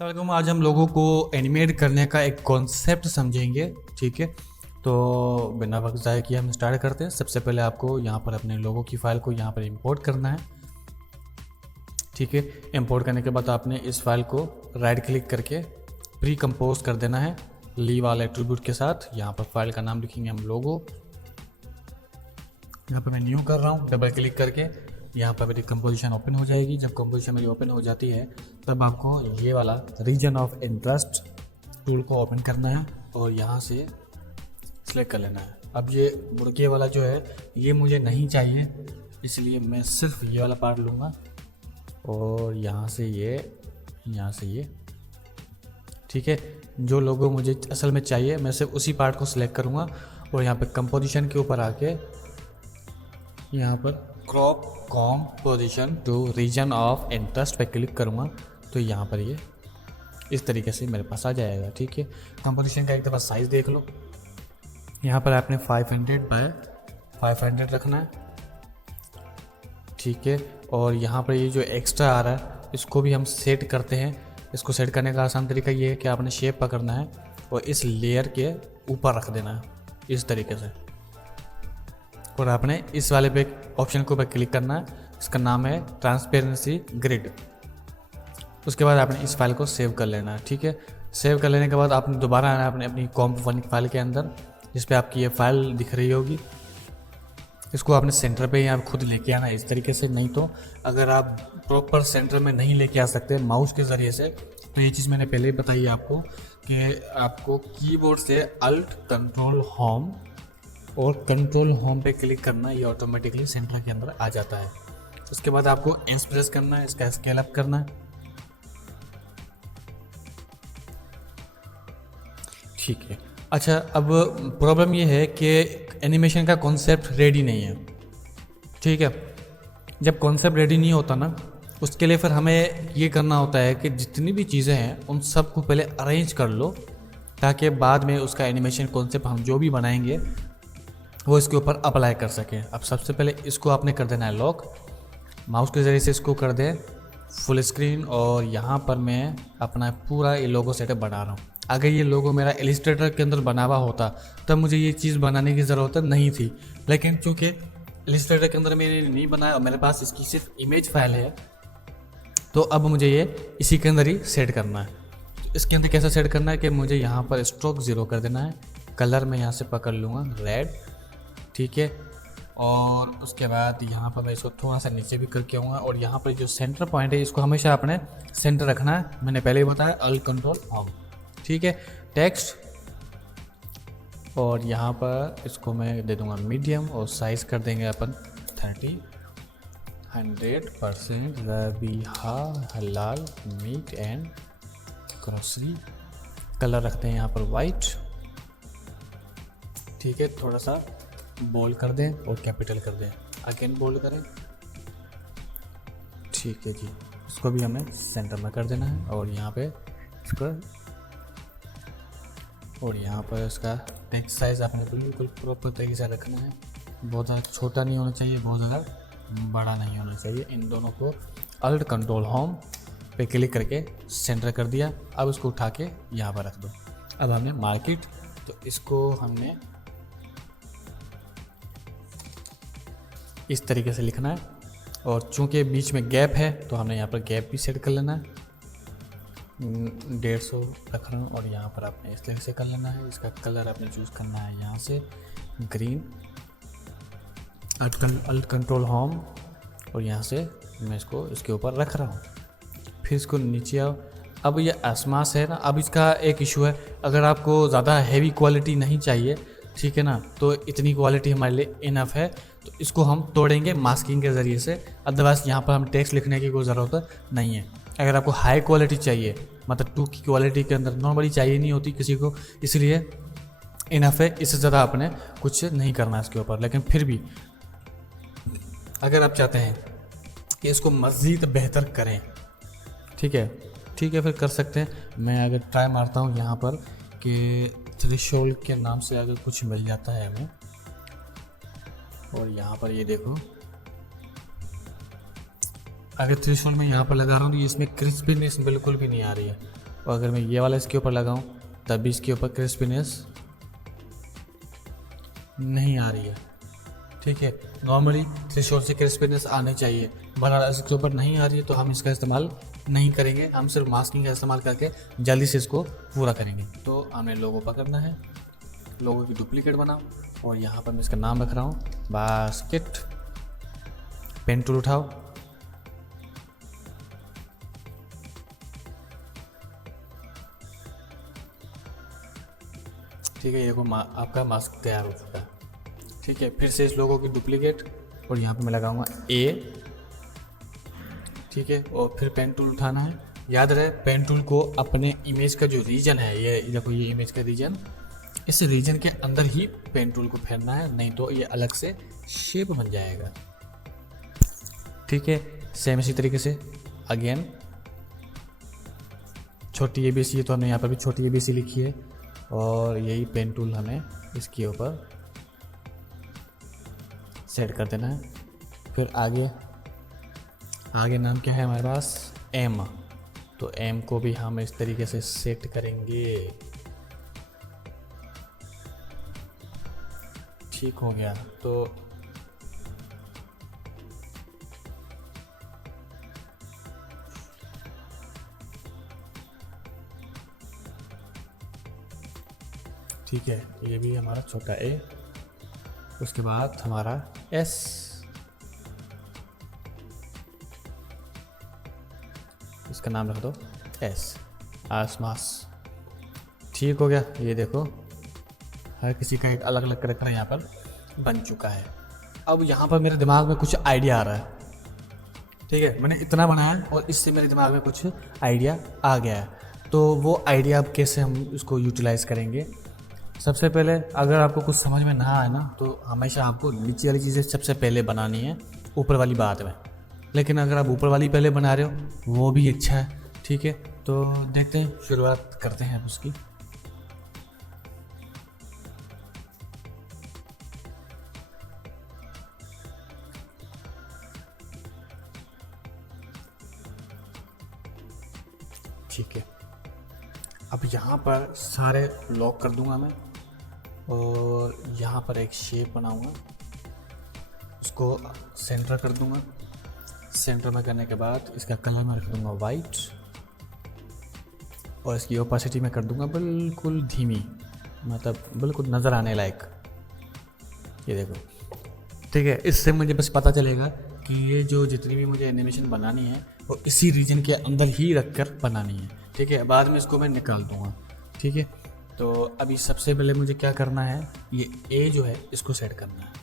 अस्सलामुअलैकुम। आज हम लोगों को एनिमेट करने का एक कॉन्सेप्ट समझेंगे। ठीक है, तो बिना वक्त ज़ाया किए हम स्टार्ट करते हैं। सबसे पहले आपको यहाँ पर अपने लोगों की फ़ाइल को यहाँ पर इंपोर्ट करना है। ठीक है, इंपोर्ट करने के बाद आपने इस फाइल को राइट क्लिक करके प्री कंपोज कर देना है लीव वाले एट्रीब्यूट के साथ। यहाँ पर फाइल का नाम लिखेंगे हम लोगो। यहाँ पर मैं न्यू कर रहा हूँ, डबल क्लिक करके यहाँ पर मेरी कंपोजिशन ओपन हो जाएगी। जब कंपोजिशन मेरी ओपन हो जाती है तब आपको ये वाला रीजन ऑफ इंटरेस्ट टूल को ओपन करना है और यहाँ से सिलेक्ट कर लेना है। अब ये मुर्गे वाला जो है ये मुझे नहीं चाहिए, इसलिए मैं सिर्फ ये वाला पार्ट लूँगा और यहाँ से ये। ठीक है, जो लोगो मुझे असल में चाहिए मैं सिर्फ उसी पार्ट को सिलेक्ट करूँगा और यहाँ पे कंपोजिशन के ऊपर आके यहाँ पर crop composition to region of interest पे क्लिक करूँगा तो यहाँ पर ये इस तरीके से मेरे पास आ जाएगा। ठीक है, कंपोजिशन का एक दफ़ा साइज़ देख लो। यहाँ पर आपने 500 बाय 500 रखना है। ठीक है, और यहाँ पर ये जो एक्स्ट्रा आ रहा है इसको भी हम सेट करते हैं। इसको सेट करने का आसान तरीका ये है कि आपने शेप पकड़ना है और इस लेयर के ऊपर रख देना है इस तरीके से, और आपने इस वाले पे ऑप्शन के ऊपर क्लिक करना है। इसका नाम है ट्रांसपेरेंसी ग्रिड। उसके बाद आपने इस फाइल को सेव कर लेना है। ठीक है, सेव कर लेने के बाद आपने दोबारा आना है अपनी कॉम्प फाइल के अंदर जिस पे आपकी ये फाइल दिख रही होगी। इसको आपने सेंटर पे ही आप खुद लेके आना है इस तरीके से। नहीं तो अगर आप प्रॉपर सेंटर में नहीं लेके आ सकते माउस के ज़रिए से, तो ये चीज़ मैंने पहले ही बताई आपको कि आपको कीबोर्ड से अल्ट कंट्रोल होम और कंट्रोल होम पे क्लिक करना, ये ऑटोमेटिकली सेंटर के अंदर आ जाता है। उसके बाद आपको एस प्रेस करना है, इसका स्केल अप करना है। ठीक है, अच्छा अब प्रॉब्लम ये है कि एनिमेशन का कॉन्सेप्ट रेडी नहीं है। ठीक है, जब कॉन्सेप्ट रेडी नहीं होता ना, उसके लिए फिर हमें ये करना होता है कि जितनी भी चीज़ें हैं उन सब को पहले अरेंज कर लो ताकि बाद में उसका एनिमेशन कॉन्सेप्ट हम जो भी बनाएंगे वो इसके ऊपर अप्लाई कर सकें। अब सबसे पहले इसको आपने कर देना है लॉक, माउस के ज़रिए से इसको कर दें फुल स्क्रीन, और यहाँ पर मैं अपना पूरा ये लोगो सेटअप बना रहा हूँ। अगर ये लोगो मेरा इलिस्ट्रेटर के अंदर बना हुआ होता तब मुझे ये चीज़ बनाने की ज़रूरत नहीं थी, लेकिन चूँकि इलिस्ट्रेटर के अंदर मैंने नहीं बनाया और मेरे पास इसकी सिर्फ इमेज फाइल है, तो अब मुझे ये इसी के अंदर ही सेट करना है। इसके अंदर कैसे सेट करना है कि मुझे यहाँ पर स्ट्रोक 0 कर देना है, कलर मैं यहाँ से पकड़ लूँगा रेड। ठीक है, और उसके बाद यहाँ पर मैं इसको थोड़ा सा नीचे भी करके आऊँगा और यहाँ पर जो सेंटर पॉइंट है इसको हमेशा अपने सेंटर रखना है। मैंने पहले ही बताया अल्ट कंट्रोल होम। ठीक है, टेक्स्ट, और यहाँ पर इसको मैं दे दूँगा मीडियम और साइज़ कर देंगे अपन 100% रबीहा हलाल मीट एंड ग्रोसरी। कलर रखते हैं यहाँ पर वाइट। ठीक है, थोड़ा सा बोल्ड कर दें और कैपिटल कर दें, अगेन बोल्ड करें। ठीक है जी, इसको भी हमें सेंटर में कर देना है और यहाँ पे इसको, और यहाँ पर इसका टेक्स्ट साइज़ आपने बिल्कुल प्रॉपर तरीके से रखना है। बहुत ज़्यादा छोटा नहीं होना चाहिए, बहुत ज़्यादा बड़ा नहीं होना चाहिए। इन दोनों को अल्ट कंट्रोल होम पे क्लिक करके सेंटर कर दिया। अब इसको उठा के यहाँ पर रख दो। अब हमने मार्केट, तो इसको हमने इस तरीके से लिखना है, और चूंकि बीच में गैप है तो हमने यहाँ पर गैप भी सेट कर लेना है। 150 रख रहा हूँ और यहाँ पर आपने इस तरीके से कर लेना है। इसका कलर आपने चूज़ करना है यहाँ से ग्रीन, अल्ट कंट्रोल होम, और यहाँ से मैं इसको इसके ऊपर रख रहा हूँ। फिर इसको नीचे आओ। अब ये आसमास है ना, अब इसका एक इशू है, अगर आपको ज़्यादा हैवी क्वालिटी नहीं चाहिए, ठीक है ना, तो इतनी क्वालिटी हमारे लिए इनफ है। तो इसको हम तोड़ेंगे मास्किंग के ज़रिए से, अदरवाइज़ यहाँ पर हम टेक्स्ट लिखने की कोई ज़रूरत नहीं है। अगर आपको हाई क्वालिटी चाहिए, मतलब 2 की क्वालिटी के अंदर, नॉर्मली चाहिए नहीं होती किसी को, इसलिए इनफ है, इससे ज़्यादा आपने कुछ नहीं करना है इसके ऊपर। लेकिन फिर भी अगर आप चाहते हैं कि इसको मज़ीद बेहतर करें, ठीक है फिर कर सकते हैं। मैं अगर ट्राई मारता हूँ यहाँ पर कि थ्रेशोल्ड के नाम से अगर कुछ मिल जाता है हमें, और यहाँ पर ये देखो अगर थ्रेशोल्ड में यहाँ पर लगा रहा हूँ तो इसमें क्रिस्पीनेस बिल्कुल भी नहीं आ रही है। और अगर मैं ये वाला इसके ऊपर लगाऊं तब भी इसके ऊपर क्रिस्पीनेस नहीं आ रही है। ठीक है, नॉर्मली थ्रेशोल्ड से क्रिस्पीनेस आनी चाहिए, बट इसके ऊपर नहीं आ रही है तो हम इसका इस्तेमाल नहीं करेंगे, हम सिर्फ मास्किंग का इस्तेमाल करके जल्दी से इसको पूरा करेंगे। तो हमें लोगो पकड़ना है, लोगो की डुप्लीकेट बनाओ और यहाँ पर मैं इसका नाम रख रहा हूँ बास्केट। पेन टूल उठाओ, ठीक है, ये को आपका मास्क तैयार हो चुका है। ठीक है, फिर से इस लोगों की डुप्लीकेट और यहाँ पे मैं लगाऊंगा ए। ठीक है, और फिर पेन टूल उठाना है। याद रहे पेन टूल को अपने इमेज का जो रीजन है, ये देखो ये इमेज का रीजन, इस रीजन के अंदर ही पेन टूल को फेरना है, नहीं तो ये अलग से शेप बन जाएगा। ठीक है, सेम इसी तरीके से अगेन छोटी ए बी सी, तो हमने यहाँ पर भी छोटी ए बी सी लिखी है और यही पेन टूल हमें इसके ऊपर सेट कर देना है। फिर आगे नाम क्या है हमारे पास, एम, तो एम को भी हम इस तरीके से सेट करेंगे। ठीक हो गया, तो ठीक है, ये भी हमारा छोटा ए, उसके बाद हमारा एस, इसका नाम रख दो एस, आसमास। ठीक हो गया, ये देखो हर किसी का एक अलग अलग करेक्टर यहाँ पर बन चुका है। अब यहाँ पर मेरे दिमाग में कुछ आइडिया आ रहा है। ठीक है, मैंने इतना बनाया और इससे मेरे दिमाग में कुछ आइडिया आ गया है, तो वो आइडिया अब कैसे हम इसको यूटिलाइज करेंगे। सबसे पहले अगर आपको कुछ समझ में ना आए ना, तो हमेशा आपको नीचे वाली चीज़ें सबसे पहले बनानी है, ऊपर वाली बाद में। लेकिन अगर आप ऊपर वाली पहले बना रहे हो वो भी अच्छा है। ठीक है, तो देखते हैं, शुरुआत करते हैं उसकी। ठीक है, अब यहाँ पर सारे लॉक कर दूंगा मैं और यहाँ पर एक शेप बनाऊंगा, उसको सेंटर कर दूंगा। सेंटर में करने के बाद इसका कलर मैं रख दूंगा वाइट और इसकी ओपेसिटी मैं कर दूंगा बिल्कुल धीमी, मतलब बिल्कुल नज़र आने लायक। ये देखो, ठीक है, इससे मुझे बस पता चलेगा कि ये जो जितनी भी मुझे एनिमेशन बनानी है वो इसी रीजन के अंदर ही रख कर बनानी है। ठीक है, बाद में इसको मैं निकाल दूंगा। ठीक है, तो अभी सबसे पहले मुझे क्या करना है, ये ए जो है इसको सेट करना है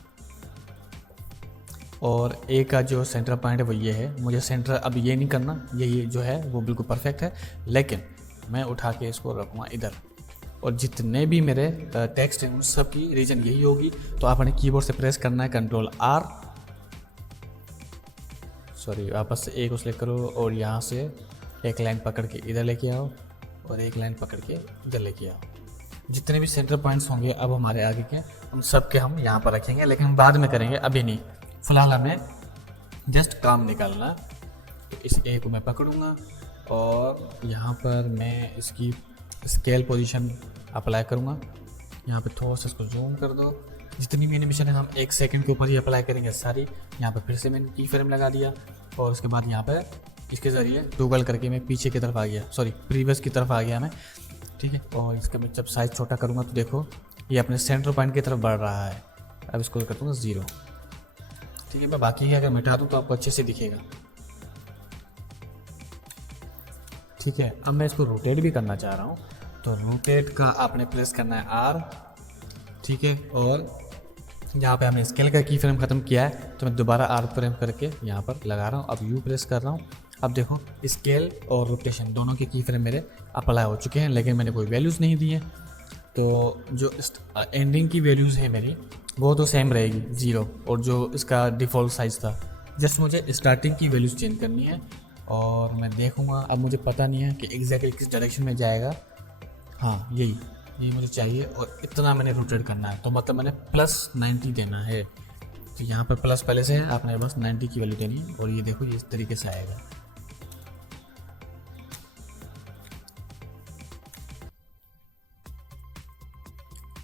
और ए का जो सेंटर पॉइंट है वो ये है। मुझे सेंटर अब ये नहीं करना, ये जो है वो बिल्कुल परफेक्ट है, लेकिन मैं उठा के इसको रखूँगा इधर और जितने भी मेरे टेक्स्ट हैं उन सब की रीजन यही होगी। तो आपने कीबोर्ड से प्रेस करना है Ctrl+R, सॉरी वापस से ए को सिलेक्ट करो और यहाँ से एक लाइन पकड़ के इधर लेके आओ और एक लाइन पकड़ के इधर लेके आओ। जितने भी सेंटर पॉइंट्स होंगे अब हमारे आगे के, उन सब के हम यहाँ पर रखेंगे, लेकिन बाद में करेंगे, अभी नहीं। फिलहाल हमें जस्ट काम निकालना। तो इस ए को मैं पकड़ूंगा और यहाँ पर मैं इसकी स्केल पोजीशन अप्लाई करूँगा। यहाँ पे थोड़ा सा इसको जूम कर दो। जितनी भी एनिमेशन है हम 1 सेकंड के ऊपर ही अप्लाई करेंगे सारी। यहाँ पे फिर से मैंने की फ्रेम लगा दिया और उसके बाद यहाँ पे इसके ज़रिए टॉगल करके मैं पीछे की तरफ आ गया, सॉरी प्रीवियस की तरफ आ गया मैं। ठीक है, और इसका मैं जब साइज़ छोटा करूँगा तो देखो ये अपने सेंटर पॉइंट की तरफ बढ़ रहा है। अब इसको कर दूँगा 0। ठीक है, मैं बाकी अगर मिटा दूँ तो आपको अच्छे से दिखेगा। ठीक है, अब मैं इसको रोटेट भी करना चाह रहा हूँ, तो रोटेट का आपने प्रेस करना है R। ठीक है, और यहाँ पे हमने स्केल का की फ्रेम ख़त्म किया है तो मैं दोबारा R फ्रेम करके यहाँ पर लगा रहा हूँ। अब U प्रेस कर रहा हूँ। अब देखो स्केल और रोटेशन दोनों के की फ्रेम मेरे अप्लाई हो चुके हैं, लेकिन मैंने कोई वैल्यूज़ नहीं दी है। तो जो एंडिंग की वैल्यूज़ है मेरी वो तो सेम रहेगी 0, और जो इसका डिफ़ॉल्ट साइज़ था, जस्ट मुझे स्टार्टिंग की वैल्यूज़ चेंज करनी है और मैं देखूँगा। अब मुझे पता नहीं है कि एग्जैक्टली किस डायरेक्शन में जाएगा। हाँ, यही मुझे चाहिए और इतना मैंने रोटेट करना है, तो मतलब मैंने +90 देना है। तो यहाँ पर प्लस पहले से है, आपने बस 90 की वैल्यू देनी है और ये देखो ये इस तरीके से आएगा।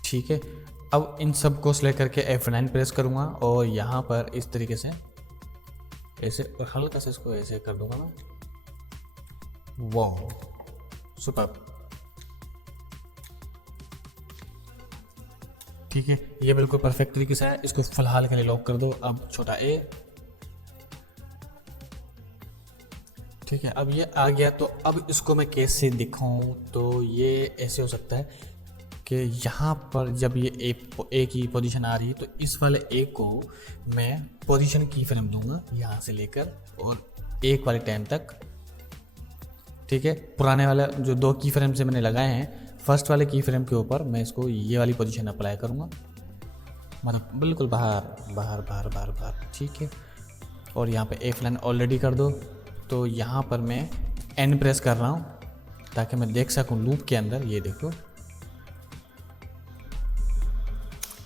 ठीक है, अब इन सब को सिलेक्ट करके F9 प्रेस करूँगा और यहाँ पर इस तरीके से ऐसे और हल्का से इसको ऐसे कर दूंगा ना। वाह, सुपर। ठीक है, ये बिल्कुल परफेक्ट तरीके से है। इसको फिलहाल के लिए लॉक कर दो। अब छोटा ए, ठीक है, अब ये आ गया। तो अब इसको मैं कैसे दिखाऊं, तो ये ऐसे हो सकता है कि यहाँ पर जब ये ए की पोजीशन आ रही है तो इस वाले ए को मैं पोजीशन की फ्रेम दूंगा यहाँ से लेकर और एक वाले टाइम तक। ठीक है, पुराने वाला जो 2 की फ्रेम से मैंने लगाए हैं, फर्स्ट वाले की फ्रेम के ऊपर मैं इसको ये वाली पोजीशन अप्लाई करूँगा, मतलब बिल्कुल बाहर बाहर बाहर बाहर बाहर। ठीक है, और यहाँ पे F9 ऑलरेडी कर दो। तो यहाँ पर मैं एन प्रेस कर रहा हूँ ताकि मैं देख सकूँ लूप के अंदर, ये देखो।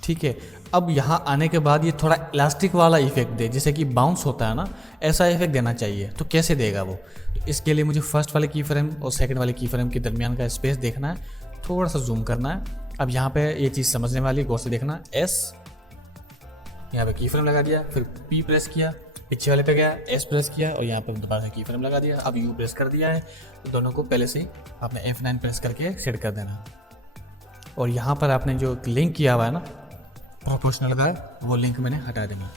ठीक है, अब यहाँ आने के बाद ये थोड़ा इलास्टिक वाला इफेक्ट दे, जैसे कि बाउंस होता है ना, ऐसा इफेक्ट देना चाहिए। तो कैसे देगा वो, तो इसके लिए मुझे फर्स्ट वाले की फ्रेम और सेकंड वाले की फ्रेम के दरमियान का स्पेस देखना है, थोड़ा सा जूम करना है। अब यहाँ पे ये चीज़ समझने वाली, गौर से देखना। एस, यहाँ पे की फ्रेम लगा दिया, फिर पी प्रेस किया, पीछे वाले पे गया, एस प्रेस किया और यहाँ पर दोबारा से की फ्रेम लगा दिया। अब यू प्रेस कर दिया है, तो दोनों को पहले से आपने F9 प्रेस करके सेट कर देना। और यहाँ पर आपने जो लिंक किया हुआ है ना प्रोपोर्शनल का, वो लिंक मैंने हटा देना।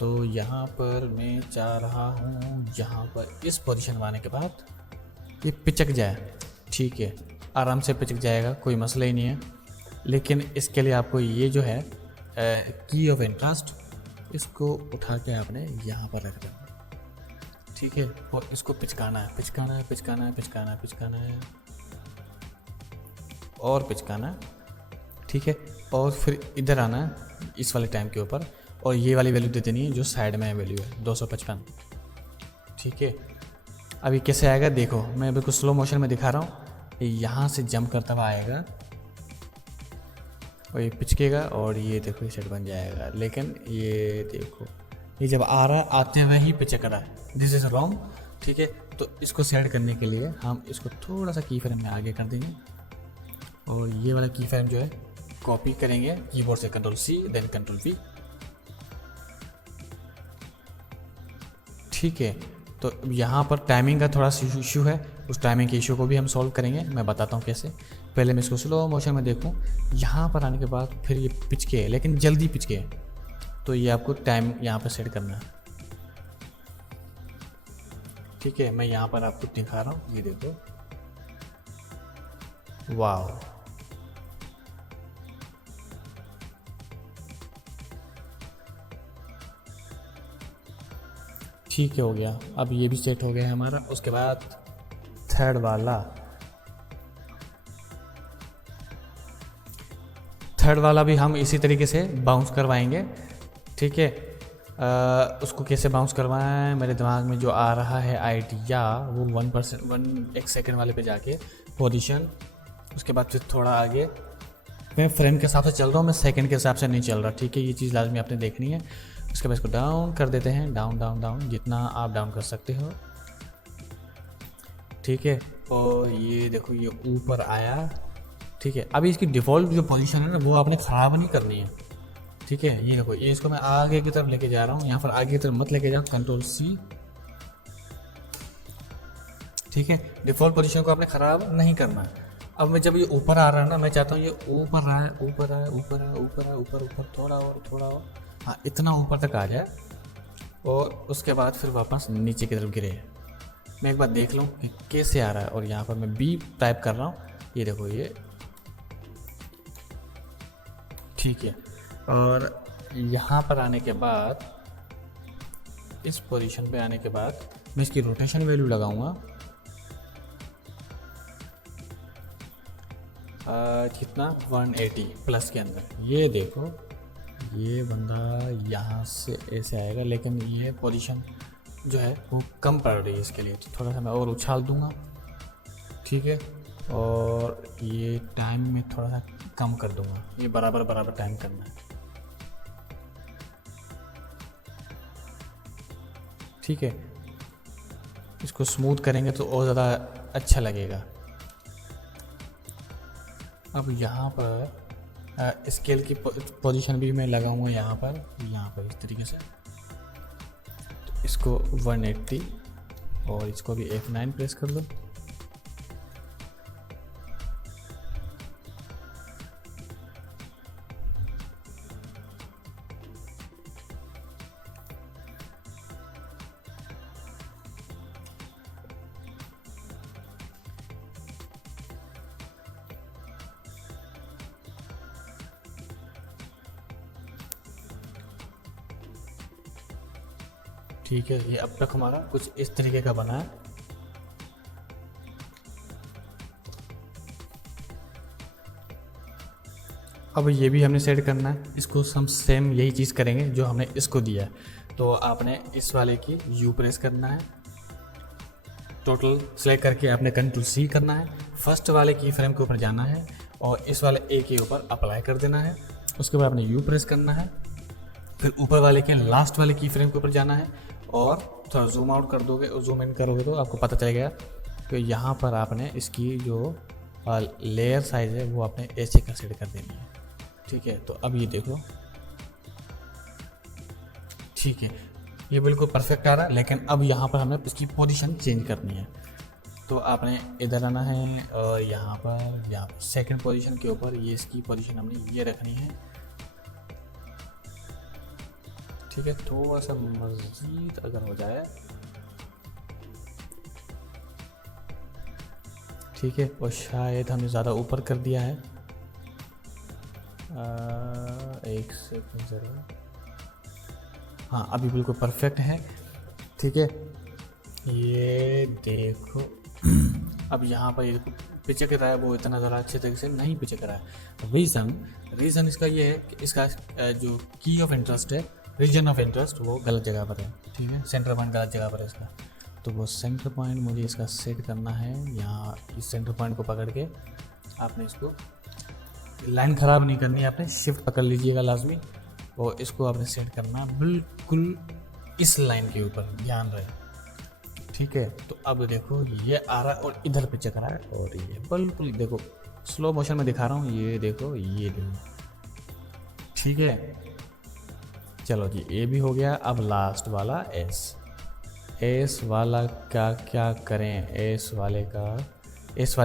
तो यहाँ पर मैं चाह रहा हूँ यहाँ पर इस पोजीशन में आने के बाद ये पिचक जाए। ठीक है, आराम से पिचक जाएगा, कोई मसला ही नहीं है। लेकिन इसके लिए आपको ये जो है की ऑफ इंटरेस्ट, इसको उठा के आपने यहाँ पर रख देना। ठीक है, और इसको पिचकाना है, पिचकाना है, पिचकाना है, पिचकाना है, पिचकाना है और पिचकाना है। ठीक है, और फिर इधर आना है इस वाले टाइम के ऊपर और ये वाली वैल्यू दे देनी है जो साइड में वैल्यू है 255। ठीक है, अभी कैसे आएगा देखो, मैं बिल्कुल स्लो मोशन में दिखा रहा हूँ। यहाँ से जंप करता हुआ आएगा और ये पिचकेगा और ये देखो ये सेट बन जाएगा। लेकिन ये देखो, ये जब आ रहा आते हुए ही पिचक रहा है, दिस इज़ रॉन्ग। ठीक है, तो इसको सेट करने के लिए हम इसको थोड़ा सा की फ्रेम में आगे कर देंगे और ये वाला की फ्रेम जो है कॉपी करेंगे कीबोर्ड से, Ctrl+C देन Ctrl+V। ठीक है, तो यहाँ पर टाइमिंग का थोड़ा सा इशू है, उस टाइमिंग के इशू को भी हम सॉल्व करेंगे। मैं बताता हूँ कैसे। पहले मैं इसको स्लो मोशन में देखूँ, यहाँ पर आने के बाद फिर ये पिचके है, लेकिन जल्दी पिचके है, तो ये आपको टाइम यहाँ पर सेट करना है। ठीक है, मैं यहाँ पर आपको दिखा रहा हूँ, ये देखो, वाह। ठीक है, हो गया। अब ये भी सेट हो गया है हमारा। उसके बाद थर्ड वाला भी हम इसी तरीके से बाउंस करवाएंगे। ठीक है, उसको कैसे बाउंस करवाएं, मेरे दिमाग में जो आ रहा है आइडिया, वो 1%, 1 सेकेंड वाले पे जाके पोजीशन, उसके बाद फिर थोड़ा आगे। मैं फ्रेम के हिसाब से चल रहा हूँ, मैं सेकंड के हिसाब से नहीं चल रहा। ठीक है, ये चीज़ लाजमी आपने देखनी है। उसके बाद इसको डाउन कर देते हैं, डाउन डाउन डाउन, जितना आप डाउन कर सकते हो। ठीक है, और ये देखो ये ऊपर आया। ठीक है, अभी इसकी डिफ़ॉल्ट जो पोजीशन है ना, वो आपने ख़राब नहीं करनी है। ठीक है, ये देखो, ये इसको मैं आगे की तरफ लेके जा रहा हूँ, यहाँ पर आगे की तरफ मत लेके जाओ, Ctrl+C। ठीक है, डिफ़ॉल्ट पोजीशन को आपने ख़राब नहीं करना है। अब मैं जब ये ऊपर आ रहा है ना, मैं चाहता हूँ ये ऊपर आए, ऊपर आए, ऊपर आए, ऊपर आए, ऊपर ऊपर, थोड़ा और, थोड़ा और, हाँ, इतना ऊपर तक आ जाए और उसके बाद फिर वापस नीचे की तरफ गिरे। मैं एक बार देख लूँ कि कैसे आ रहा है। और यहाँ पर मैं बी टाइप कर रहा हूँ, ये देखो ये। ठीक है, और यहाँ पर आने के बाद, इस पोजीशन पे आने के बाद मैं इसकी रोटेशन वैल्यू लगाऊंगा कितना, 180 प्लस के अंदर। ये देखो, ये बंदा यहाँ से ऐसे आएगा, लेकिन ये पोजीशन जो है वो कम पड़ रही है इसके लिए, तो थोड़ा सा मैं और उछाल दूंगा। ठीक है, और ये टाइम में थोड़ा सा कम कर दूंगा, ये बराबर बराबर टाइम करना है। ठीक है, इसको स्मूथ करेंगे तो और ज़्यादा अच्छा लगेगा। अब यहाँ पर स्केल की पोजीशन भी मैं लगाऊंगा यहाँ पर इस तरीके से। तो इसको 180 और इसको भी F9 प्रेस कर दो। ठीक है, ये अब तक हमारा कुछ इस तरीके का बना है। अब ये भी हमने सेट करना है, इसको हम सेम यही चीज़ करेंगे जो हमने इसको दिया है। तो आपने इस वाले की U प्रेस करना है, टोटल सेलेक्ट करके आपने Ctrl+C करना है, फर्स्ट वाले की फ्रेम के ऊपर जाना है और इस वाले A के ऊपर अप्लाई कर देना है। उसके बाद आपने U प्रेस करना है, फिर ऊपर वाले के लास्ट वाले की फ्रेम के ऊपर जाना है और थोड़ा जूम आउट कर दोगे और जूम इन करोगे तो आपको पता चलेगा कि यहाँ पर आपने इसकी जो लेयर साइज़ है वो आपने ऐसे का सेट कर देनी है। ठीक है, तो अब ये देखो, ठीक है, ये बिल्कुल परफेक्ट आ रहा है। लेकिन अब यहाँ पर हमें इसकी पोजीशन चेंज करनी है। तो आपने इधर आना है और यहाँ पर सेकंड पोजीशन के ऊपर ये इसकी पोजीशन हमने ये रखनी है। ठीक है, थोड़ा सा मज़ीद अगर हो जाए, ठीक है, और शायद हमने ज़्यादा ऊपर कर दिया है। एक सेकंड ज़रा, हाँ अभी बिल्कुल परफेक्ट है। ठीक है, ये देखो अब यहाँ पर ये पिचक रहा है, वो इतना ज़रा अच्छे तरीके से नहीं पिचक रहा है। रीज़न इसका ये है कि इसका जो की ऑफ इंटरेस्ट है, रीजन ऑफ इंटरेस्ट, वो गलत जगह पर है। ठीक है, सेंटर पॉइंट गलत जगह पर है इसका। तो वो सेंटर पॉइंट मुझे इसका सेट करना है। यहाँ इस सेंटर पॉइंट को पकड़ के आपने इसको, लाइन ख़राब नहीं करनी है, आपने शिफ्ट पकड़ लीजिएगा लाजमी और इसको आपने सेट करना है बिल्कुल इस लाइन के ऊपर, ध्यान रहे। ठीक है, तो अब देखो ये आ रहा है और इधर पे चक रहा है और ये बिल्कुल देखो स्लो मोशन में दिखा रहा हूँ, ये देखो, ये देखो। ठीक है, चलो जी, ये भी हो गया। अब लास्ट वाला एस वाला का क्या करें, एस वाले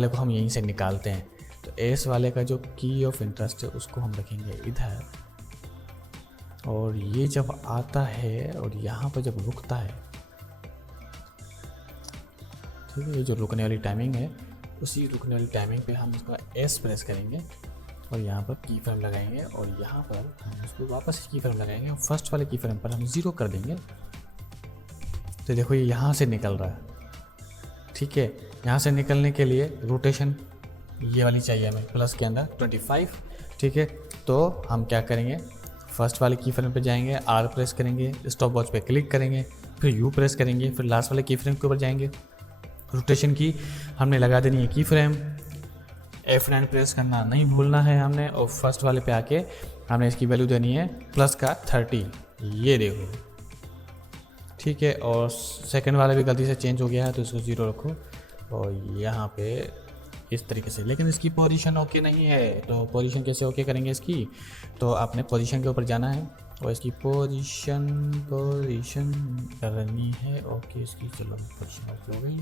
को हम यहीं से निकालते हैं। तो एस वाले का जो की ऑफ इंटरेस्ट है उसको हम रखेंगे इधर, और ये जब आता है और यहाँ पर जब रुकता है, ठीक है, ये जो रुकने वाली टाइमिंग है, उसी रुकने वाली टाइमिंग पे हम इसका एस प्रेस करेंगे और यहाँ पर की फ्रेम लगाएंगे और यहाँ पर हम उसको वापस की फ्रेम लगाएंगे और फर्स्ट वाले की फ्रेम पर हम 0 कर देंगे। तो देखो ये यहाँ से निकल रहा है। ठीक है, यहाँ से निकलने के लिए रोटेशन ये वाली चाहिए हमें, प्लस के अंदर 25। ठीक है, तो हम क्या करेंगे, फर्स्ट वाले की फ्रेम पे जाएंगे, R प्रेस करेंगे, स्टॉप वॉच पे क्लिक करेंगे, फिर U प्रेस करेंगे, फिर लास्ट वाले की फ्रेम के ऊपर जाएंगे। रोटेशन की हमने लगा देनी है की फ्रेम, F9 प्रेस करना नहीं भूलना है हमने, और फर्स्ट वाले पे आके हमने इसकी वैल्यू देनी है प्लस का 30, ये देखो। ठीक है, और सेकंड वाला भी गलती से चेंज हो गया है तो इसको 0 रखो और यहाँ पे इस तरीके से। लेकिन इसकी पोजीशन ओके नहीं है, तो पोजीशन कैसे ओके करेंगे इसकी, तो आपने पोजीशन के ऊपर जाना है और इसकी पोजीशन करनी है ओके इसकी। चलो पोजीशन ओके हो गई।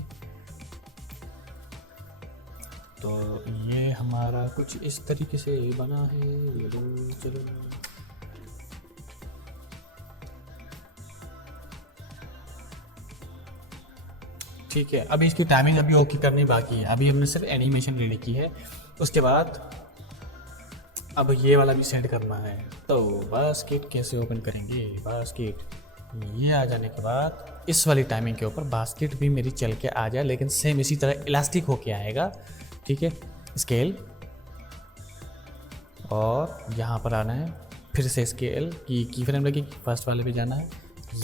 तो ये हमारा कुछ इस तरीके से बना है। चलो ठीक है, अभी इसकी टाइमिंग अभी ओके करनी बाकी है। अभी हमने सिर्फ एनिमेशन रेडी की है, उसके बाद अब ये वाला भी सेट करना है। तो बास्केट कैसे ओपन करेंगे, बास्केट ये आ जाने के बाद इस वाली टाइमिंग के ऊपर बास्केट भी मेरी चल के आ जाए, लेकिन सेम इसी तरह इलास्टिक होके आएगा। ठीक है, स्केल और यहाँ पर आना है, फिर से स्केल की फ्रेम लगेगी, फर्स्ट वाले पे जाना है,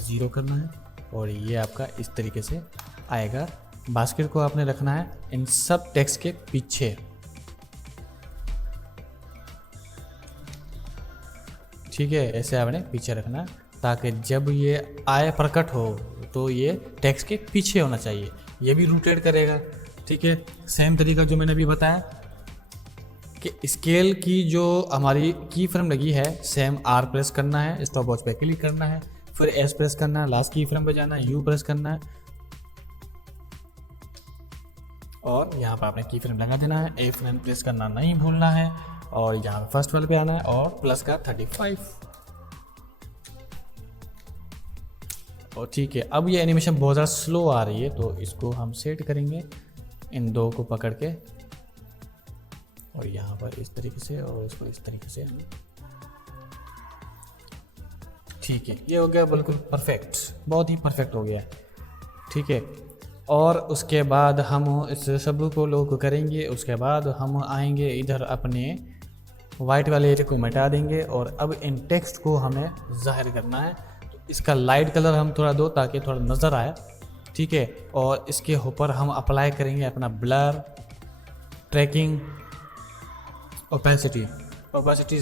0 करना है और ये आपका इस तरीके से आएगा। बास्केट को आपने रखना है इन सब टेक्स्ट के पीछे। ठीक है, ऐसे आपने पीछे रखना है ताकि जब ये आए प्रकट हो तो ये टेक्स्ट के पीछे होना चाहिए। ये भी रोटेट करेगा। ठीक है, सेम तरीका जो मैंने अभी बताया कि स्केल की जो हमारी की फ्रेम लगी है सेम आर प्रेस करना है, स्टॉप वॉच पे क्लिक करना है, फिर एस प्रेस करना है, लास्ट की फ्रेम पे जाना है, यू प्रेस करना है और यहाँ पर आपने की फ्रेम लगा देना है। ए फ्रेम प्रेस करना नहीं भूलना है और यहाँ पर फर्स्ट वाले पे आना है और प्लस का 35 और ठीक है। अब ये एनिमेशन बहुत ज़्यादा स्लो आ रही है तो इसको हम सेट करेंगे इन दो को पकड़ के और यहाँ पर इस तरीके से और इसको इस तरीके से। ठीक है, ये हो गया बिल्कुल परफेक्ट, बहुत ही परफेक्ट हो गया। ठीक है, और उसके बाद हम इस सब को लोग करेंगे। उसके बाद हम आएंगे इधर अपने वाइट वाले एरिया को मिटा देंगे और अब इन टेक्स्ट को हमें जाहिर करना है। तो इसका लाइट कलर हम थोड़ा दो ताकि थोड़ा नज़र आए। ठीक है, और इसके ऊपर हम अप्लाई करेंगे अपना blur, tracking, opacity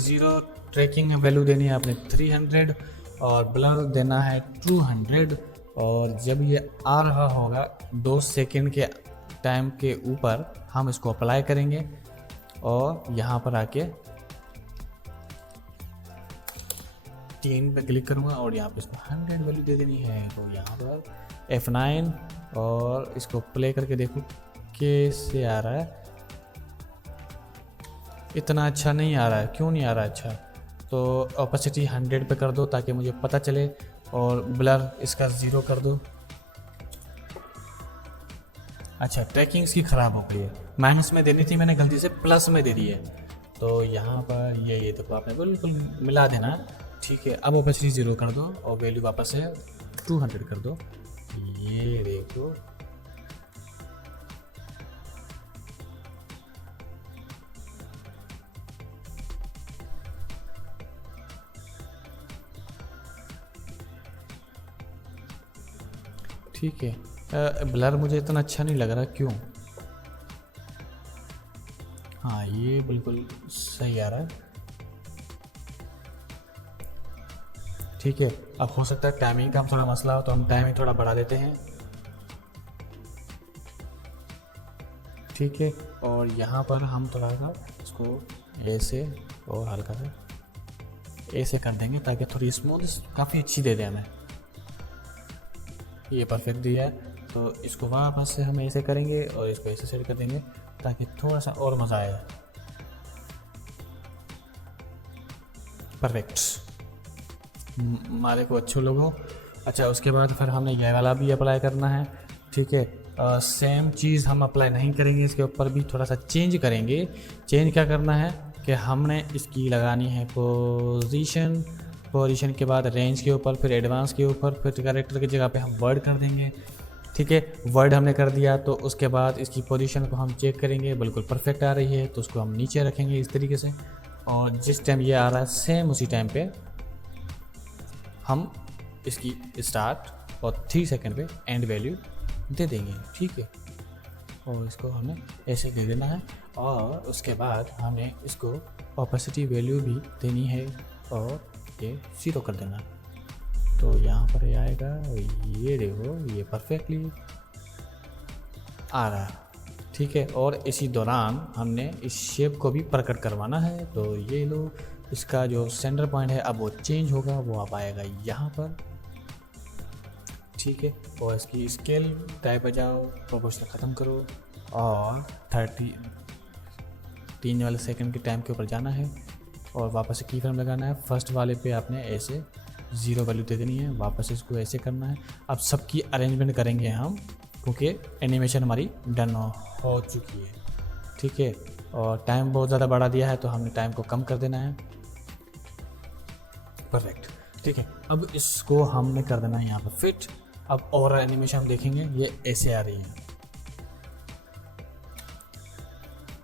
0, tracking value देनी है आपने 300 और ब्लर देना है 200। और जब ये आ रहा होगा 2 सेकंड के टाइम के ऊपर हम इसको अप्लाई करेंगे और यहाँ पर आके 3 पे क्लिक करूँगा और यहाँ पे इसको 100 वैल्यू दे देनी है। तो यहाँ पर F9 और इसको प्ले करके देखो कैसे आ रहा है। इतना अच्छा नहीं आ रहा है, क्यों नहीं आ रहा है अच्छा? तो ओपेसिटी 100 पे कर दो ताकि मुझे पता चले और ब्लर इसका 0 कर दो। अच्छा, ट्रैकिंग इसकी ख़राब हो गई है, माइनस में देनी थी मैंने गलती से प्लस में दे दी है। तो यहाँ पर ये देखो आपने बिल्कुल मिला देना। ठीक है, अब ओपेसिटी 0 कर दो और वैल्यू वापस से 200 कर दो। ये देखो ठीक है। ब्लर मुझे इतना अच्छा नहीं लग रहा, क्यों? हाँ, ये बिल्कुल सही आ रहा है। ठीक है, अब हो सकता है टाइमिंग का थोड़ा मसला हो तो हम टाइमिंग थोड़ा बढ़ा देते हैं। ठीक है, और यहाँ पर हम थोड़ा सा इसको ऐसे और हल्का सा ऐसे कर देंगे ताकि थोड़ी स्मूथ काफ़ी अच्छी दे दे हमें। ये परफेक्ट दिया है तो इसको वापस से हम ऐसे करेंगे और इसको ऐसे सेट कर देंगे ताकि थोड़ा सा और मज़ा आए। परफेक्ट, हमारे को अच्छे लोगों। अच्छा, उसके बाद फिर हमने ये वाला भी अप्लाई करना है। ठीक है, सेम चीज़ हम अप्लाई नहीं करेंगे, इसके ऊपर भी थोड़ा सा चेंज करेंगे। चेंज क्या करना है कि हमने इसकी लगानी है पोजीशन के बाद रेंज के ऊपर, फिर एडवांस के ऊपर, फिर कैरेक्टर की जगह पे हम वर्ड कर देंगे। ठीक है, वर्ड हमने कर दिया तो उसके बाद इसकी पोजीशन को हम चेक करेंगे, बिल्कुल परफेक्ट आ रही है तो उसको हम नीचे रखेंगे इस तरीके से और जिस टाइम ये आ रहा है सेम उसी टाइम पे हम इसकी स्टार्ट और 3 सेकंड पे एंड वैल्यू दे देंगे। ठीक है, और इसको हमें ऐसे दे देना है और उसके बाद हमें इसको ओपेसिटी वैल्यू भी देनी है और ये 0 कर देना। तो यहाँ पर ये आएगा, ये देखो ये परफेक्टली आ रहा है। ठीक है, और इसी दौरान हमने इस शेप को भी प्रकट करवाना है। तो ये लो, इसका जो सेंटर पॉइंट है अब वो चेंज होगा, वो अब आएगा यहाँ पर। ठीक है, और इसकी स्केल टाइप पे जाओ, प्रोपोर्शनल ख़त्म करो और 3 वाले सेकंड के टाइम के ऊपर जाना है और वापस से की फ्रेम लगाना है। फर्स्ट वाले पे आपने ऐसे 0 वैल्यू दे देनी है, वापस इसको ऐसे करना है। अब सबकी अरेंजमेंट करेंगे हम क्योंकि एनिमेशन हमारी डन हो चुकी है। ठीक है, और टाइम बहुत ज़्यादा बढ़ा दिया है तो हमने टाइम को कम कर देना है। परफेक्ट, ठीक है, अब इसको हमने कर देना है यहाँ पर फिट। अब और एनिमेशन हम देखेंगे, ये ऐसे आ रही है।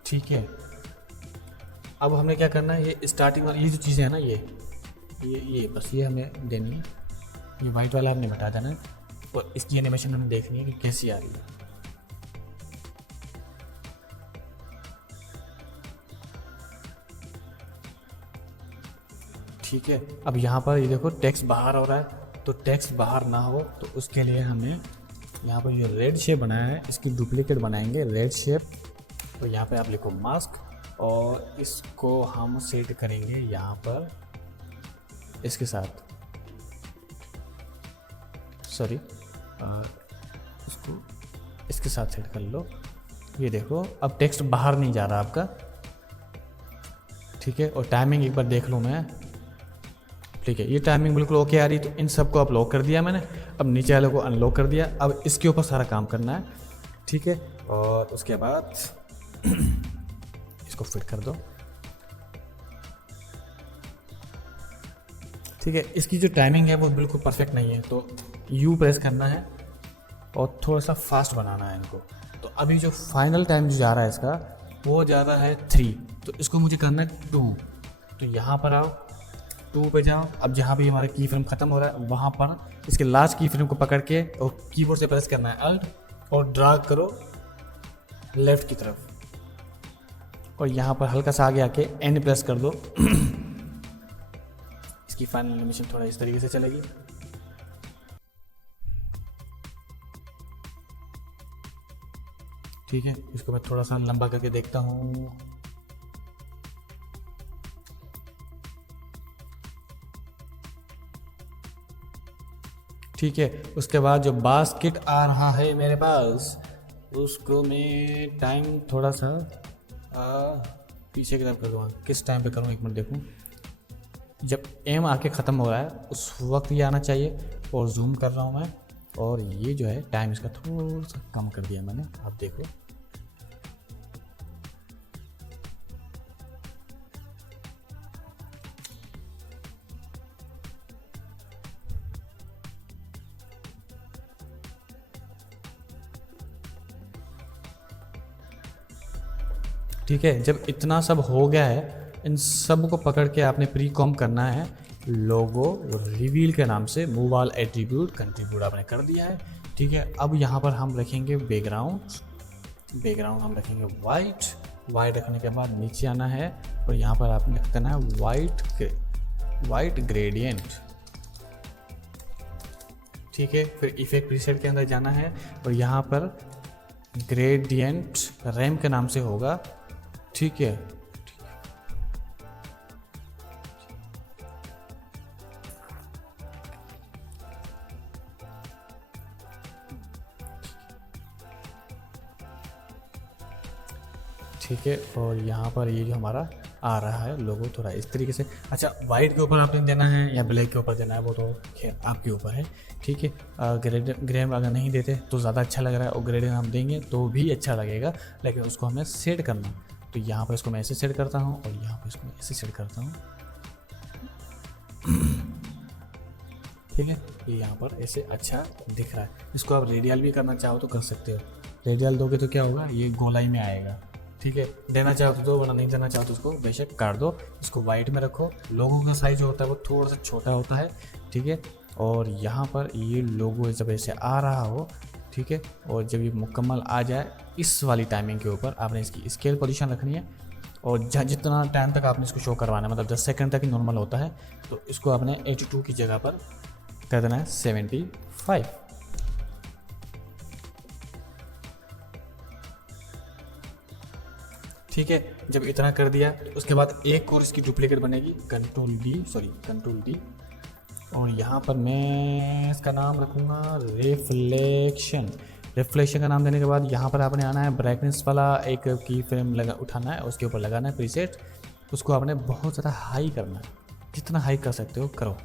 ठीक है, अब हमें क्या करना है, ये स्टार्टिंग वाली ये जो चीज़ें हैं ना, ये बस ये हमें देनी है। ये वाइट वाला हमने बता देना है और इसकी एनिमेशन हमें देखनी है कि कैसी आ रही है। ठीक है, अब यहाँ पर ये देखो टेक्स्ट बाहर हो रहा है, तो टेक्स्ट बाहर ना हो तो उसके लिए हमें यहाँ पर ये रेड शेप बनाया है, इसकी डुप्लीकेट बनाएंगे रेड शेप। तो यहाँ पे आप लिखो मास्क और इसको हम सेट करेंगे यहाँ पर इसके साथ, सॉरी इसको इसके साथ सेट कर लो। ये देखो अब टेक्स्ट बाहर नहीं जा रहा आपका, ठीक है। और टाइमिंग एक बार देख लूँ मैं, ठीक है, ये टाइमिंग बिल्कुल ओके आ रही। तो इन सबको अब लॉक कर दिया मैंने, अब नीचे वाले को अनलॉक कर दिया। अब इसके ऊपर सारा काम करना है, ठीक है। और उसके बाद इसको फिट कर दो, ठीक है। इसकी जो टाइमिंग है वो बिल्कुल परफेक्ट नहीं है, तो यू प्रेस करना है और थोड़ा सा फास्ट बनाना है इनको। तो अभी जो फाइनल टाइम जो जा रहा है इसका वो जा रहा है 3, तो इसको मुझे करना है 2। तो यहाँ पर आओ, 2 पे जाओ। अब जहाँ भी हमारा की फ्रेम ख़त्म हो रहा है वहाँ पर इसके लास्ट की फ्रेम को पकड़ के और कीबोर्ड से प्रेस करना है अल्ट और ड्रैग करो लेफ्ट की तरफ, और यहाँ पर हल्का सा आगे आके एंड प्रेस कर दो। इसकी फाइनल एनिमेशन थोड़ा इस तरीके से चलेगी। ठीक है, इसको मैं थोड़ा सा लंबा करके देखता हूँ। ठीक है, उसके बाद जो बास्केट आ रहा है मेरे पास, उसको मैं टाइम थोड़ा सा पीछे की तरफ कर दूँगा। किस टाइम पे करूँ, एक मिनट देखूँ। जब एम आके ख़त्म हो रहा है उस वक्त ये आना चाहिए। और जूम कर रहा हूँ मैं, और ये जो है टाइम इसका थोड़ा सा कम कर दिया मैंने, आप देखो। ठीक है, जब इतना सब हो गया है, इन सब को पकड़ के आपने प्री कॉम करना है। लोगो रिवील के नाम से मूव ऑल एट्रीब्यूट कंट्रीब्यूट आपने कर दिया है। ठीक है, अब यहाँ पर हम रखेंगे बैकग्राउंड हम रखेंगे वाइट रखने के बाद नीचे आना है और यहाँ पर आपने करना है वाइट ग्रेडियंट। ठीक है, फिर इफेक्ट प्रीसेट के अंदर जाना है और यहाँ पर ग्रेडियंट रैम के नाम से होगा। ठीक है, ठीक है। और यहाँ पर ये जो हमारा आ रहा है लोगो थोड़ा इस तरीके से। अच्छा, वाइट के ऊपर आपने देना है या ब्लैक के ऊपर देना है वो तो खैर आपके ऊपर है। ठीक है, ग्रेडियंट अगर नहीं देते तो ज़्यादा अच्छा लग रहा है, और ग्रेडियंट हम देंगे तो भी अच्छा लगेगा, लेकिन उसको हमें सेट करना। तो यहाँ पर इसको मैं ऐसे सेट करता हूँ और यहाँ पर इसको मैं ऐसे सेट करता हूँ। ठीक है, ये यहाँ पर ऐसे अच्छा दिख रहा है। इसको आप रेडियल भी करना चाहो तो कर सकते हो। रेडियल दोगे तो क्या होगा, ये गोलाई में आएगा। ठीक है, देना चाहो तो दो, वरना नहीं देना चाहो तो उसको बेशक काट दो। इसको वाइट में रखो। लोगों का साइज जो होता है वो थोड़ा सा छोटा होता है। ठीक है, और यहाँ पर ये लोगो जब ऐसे आ रहा हो, ठीक है, और जब ये मुकम्मल आ जाए इस वाली टाइमिंग के ऊपर आपने इसकी स्केल पोजीशन रखनी है। और जितना टाइम तक आपने इसको शो करवाना है, मतलब 10 सेकंड तक ही नॉर्मल होता है, तो इसको आपने 82 की जगह पर कर देना है 75। ठीक है, जब इतना कर दिया उसके बाद एक और इसकी डुप्लीकेट बनेगी, कंट्रोल डी, और यहाँ पर मैं इसका नाम रखूँगा रिफ्लेक्शन का नाम देने के बाद यहाँ पर आपने आना है ब्राइटनेस वाला एक की फ्रेम उठाना है, उसके ऊपर लगाना है प्रीसेट। उसको आपने बहुत ज़्यादा हाई करना है, जितना हाई कर सकते हो करो।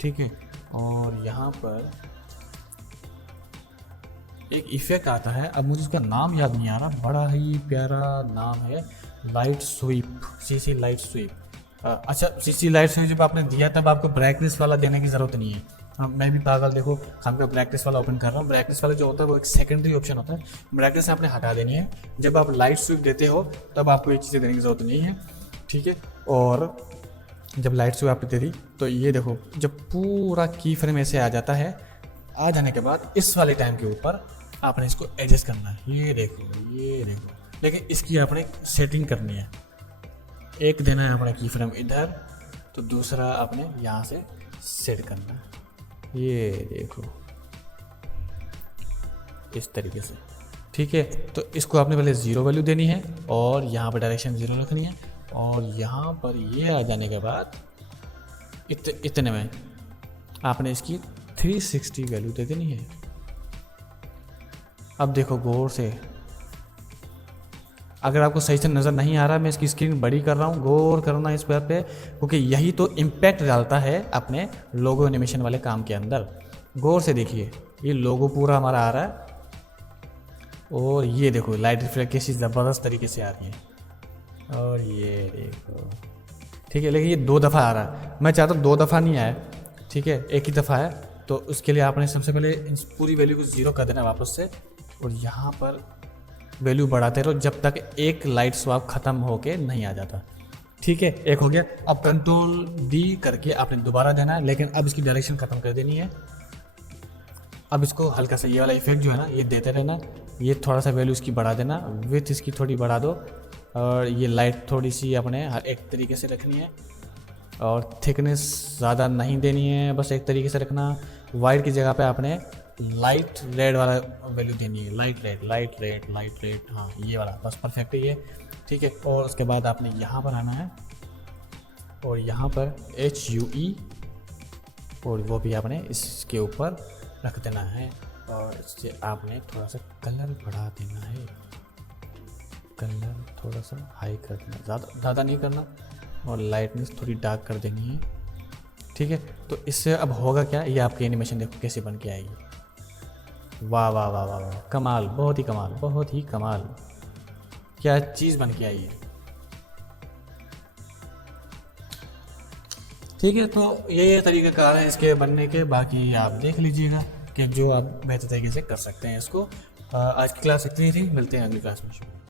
ठीक है, और यहाँ पर एक इफेक्ट आता है, अब मुझे उसका नाम याद नहीं आ रहा, बड़ा ही प्यारा नाम है, light sweep, CC light sweep. अच्छा, सीसी लाइट स्वीप जब आपने दिया तब आपको ब्राइटनेस वाला देने की ज़रूरत नहीं है। मैं भी पागल, देखो हम ब्राइटनेस वाला ओपन कर रहा हूँ। ब्राइटनेस वाला जो होता है वो एक सेकेंडरी ऑप्शन होता है, ब्राइटनेस आपने हटा देनी है। जब आप लाइट स्वीप देते हो तब आपको ये चीज़ें देने की ज़रूरत नहीं है। ठीक है, और जब लाइट स्वीप आपने दे दी तो ये देखो, जब पूरा की फ्रेम ऐसे आ जाता है, आ जाने के बाद इस वाले टाइम के ऊपर आपने इसको एडजस्ट करना है। ये देखो, लेकिन इसकी आपने सेटिंग करनी है। एक देना है अपना की फ्रेम इधर, तो दूसरा आपने यहाँ से सेट करना है। ये देखो इस तरीके से। ठीक है, तो इसको आपने पहले 0 वैल्यू देनी है और यहाँ पर डायरेक्शन 0 रखनी है और यहाँ पर ये आ जाने के बाद इतने में आपने इसकी 360 वैल्यू दे देनी है। अब देखो गौर से, अगर आपको सही से नज़र नहीं आ रहा, मैं इसकी स्क्रीन बड़ी कर रहा हूँ, गौर करना इस बात पे, क्योंकि यही तो इम्पैक्ट डालता है अपने लोगो एनिमेशन वाले काम के अंदर। गौर से देखिए, ये लोगो पूरा हमारा आ रहा है और ये देखो लाइट रिफ्लेक्ट कैसी ज़बरदस्त तरीके से आ रही है और ये देखो, ठीक है। लेकिन ये 2 दफ़ा आ रहा है, मैं चाहता हूँ 2 दफ़ा नहीं आए, ठीक है, एक ही दफ़ा है। तो उसके लिए आपने सबसे पहले इस पूरी वैल्यू को 0 कर देना वापस से और यहाँ पर वैल्यू बढ़ाते रहो जब तक एक लाइट स्वाप ख़त्म होके नहीं आ जाता, ठीक है। एक हो गया। अब कंट्रोल D करके आपने दोबारा देना है, लेकिन अब इसकी डायरेक्शन ख़त्म कर देनी है। अब इसको हल्का सा ये वाला इफेक्ट जो है ना, ये देते रहना, ये थोड़ा सा वैल्यू इसकी बढ़ा देना, विथ इसकी थोड़ी बढ़ा दो और ये लाइट थोड़ी सी अपने हर एक तरीके से रखनी है और थिकनेस ज़्यादा नहीं देनी है, बस एक तरीके से रखना। वाइट की जगह पे आपने लाइट रेड वाला वैल्यू देनी है, लाइट रेड, हाँ ये वाला, बस परफेक्ट है ये, ठीक है। और उसके बाद आपने यहाँ पर आना है और यहाँ पर HUE और वो भी आपने इसके ऊपर रख देना है और इससे आपने थोड़ा सा कलर बढ़ा देना है, कलर थोड़ा सा हाई कर देना, ज़्यादा नहीं करना और लाइटनेस थोड़ी डार्क कर देनी है, ठीक है। तो इससे अब होगा क्या, ये आपकी एनिमेशन देखो कैसे बन के आएगी। वाह वाह वाह वाह वाह, कमाल, बहुत ही कमाल, क्या चीज़ बन के आई है, ठीक है। तो ये तरीक़ाकार है इसके बनने के, बाकी आप देख लीजिएगा कि जो आप बेहतर तरीके से कर सकते हैं इसको। आज की क्लास इतनी थी, मिलते हैं अगली क्लास में।